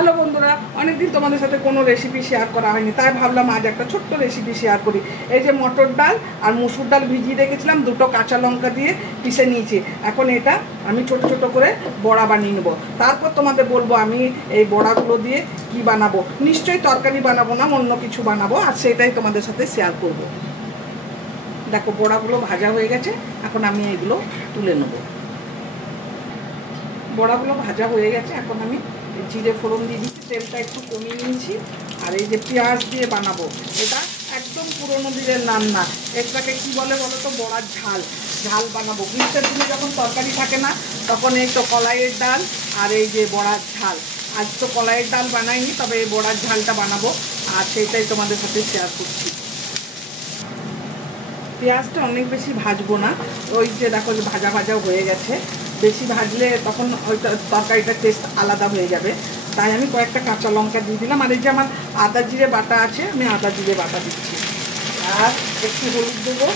Hello বন্ধুরা, অনেকদিন তোমাদের সাথে কোনো রেসিপি শেয়ার করা হয়নি, তাই ভাবলাম আজ একটা ছোট্ট রেসিপি শেয়ার করি। এই যে মটর ডাল আর মুসুর ডাল ভিজিয়ে রেখেছিলাম, দুটো কাঁচা লঙ্কা দিয়ে পিষে নিয়েছি। এখন এটা আমি ছোট ছোট করে বড়া বানিয়ে নেবো। তারপর তোমাদের বলবো আমি এই বড়াগুলো দিয়ে কি বানাবো। নিশ্চয়ই তরকারি বানাবো না, অন্য কিছু বানাবো, আর সেটাই তোমাদের সাথে শেয়ার করব। দেখো বড়াগুলো ভাজা হয়ে গেছে, এখন আমি এগুলো তুলে নেবো। বড়াগুলো ভাজা হয়ে গেছে, এখন আমি জিরে ফোড়ন দিয়ে দিচ্ছি, তেলটা একটু কমিয়ে নিয়েছি। আর এই যে পেঁয়াজ দিয়ে বানাবো, এটা একদম পুরোনো দিনের রান্না। এটাকে কি বলে বলো তো? বড়ার ঝাল। ঝাল বানাবো গ্রীষ্মের দিনে যখন তরকারি থাকে না, তখন এই তো কলাইয়ের ডাল আর এই যে বড়ার ঝাল। আজ তো কলাইয়ের ডাল বানাইনি, তবে এই বড়ার ঝালটা বানাবো, আর সেইটাই তোমাদের সাথে শেয়ার করছি। পেঁয়াজটা অনেক বেশি ভাজবো না, ওই যে দেখো যে ভাজা ভাজা হয়ে গেছে। বেশি ভাজলে তখন ওইটা তরকারিটার টেস্ট আলাদা হয়ে যাবে, তাই আমি কয়েকটা কাঁচা লঙ্কা দিয়ে দিলাম। আর এই যে আমার আদা জিরে বাটা আছে, আমি আদা জিরে বাটা দিচ্ছি। আর একটু হলুদ দেবো,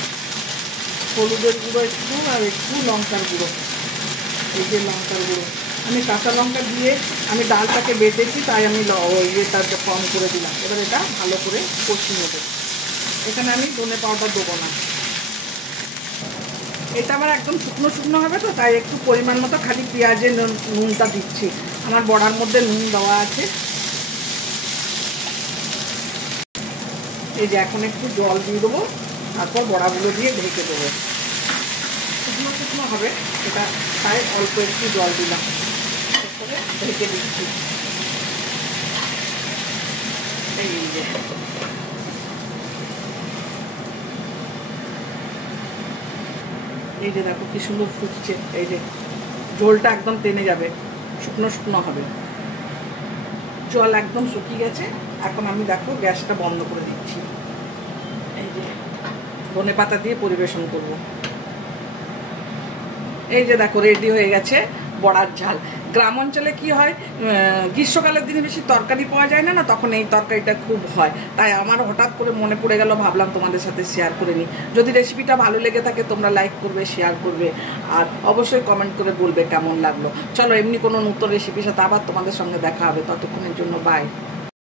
হলুদের গুঁড়ো একটু, আর একটু লঙ্কার গুঁড়ো। এই যে লঙ্কার গুঁড়ো আমি কাঁচা লঙ্কা দিয়ে আমি ডালটাকে বেটেছি, তাই আমি ইয়েটা কম করে দিলাম। এবার এটা ভালো করে কষিয়ে নেবো। এখানে আমি ধনে পাউডার দেবো না, এটা আমার একদম শুকনো শুকনো হবে তো, তাই একটু পরিমাণ মতো খালি পেঁয়াজের নুনটা দিচ্ছি। আমার বড়ার মধ্যে নুন দেওয়া আছে। এই যে এখন একটু জল দিয়ে দেবো, তারপর বড়াগুলো দিয়ে ঢেকে দেবো। শুকনো শুকনো হবে এটা, তাই অল্প একটু জল দিলাম, ঢেকে দিচ্ছি। এই যে এই যে দেখো কি সুন্দর ফুটছে, এই যে ঝোলটা একদম টেনে যাবে, শুকনো শুকনো হবে। জল একদম শুকিয়ে গেছে, এখন আমি দেখো গ্যাসটা বন্ধ করে দিচ্ছি। এই যে ধনেপাতা দিয়ে পরিবেশন করব। এই যে দেখো রেডি হয়ে গেছে বড়ার ঝাল। গ্রাম অঞ্চলে কি হয়, গ্রীষ্মকালের দিনে বেশি তরকারি পাওয়া যায় না, তখন এই তরকারিটা খুব হয়। তাই আমার হঠাৎ করে মনে পড়ে গেল, ভাবলাম তোমাদের সাথে শেয়ার করে নিই। যদি রেসিপিটা ভালো লেগে থাকে তোমরা লাইক করবে, শেয়ার করবে, আর অবশ্যই কমেন্ট করে বলবে কেমন লাগলো। চলো এমনি কোনো নতুন রেসিপির সাথে আবার তোমাদের সঙ্গে দেখা হবে, ততক্ষণের জন্য বাই।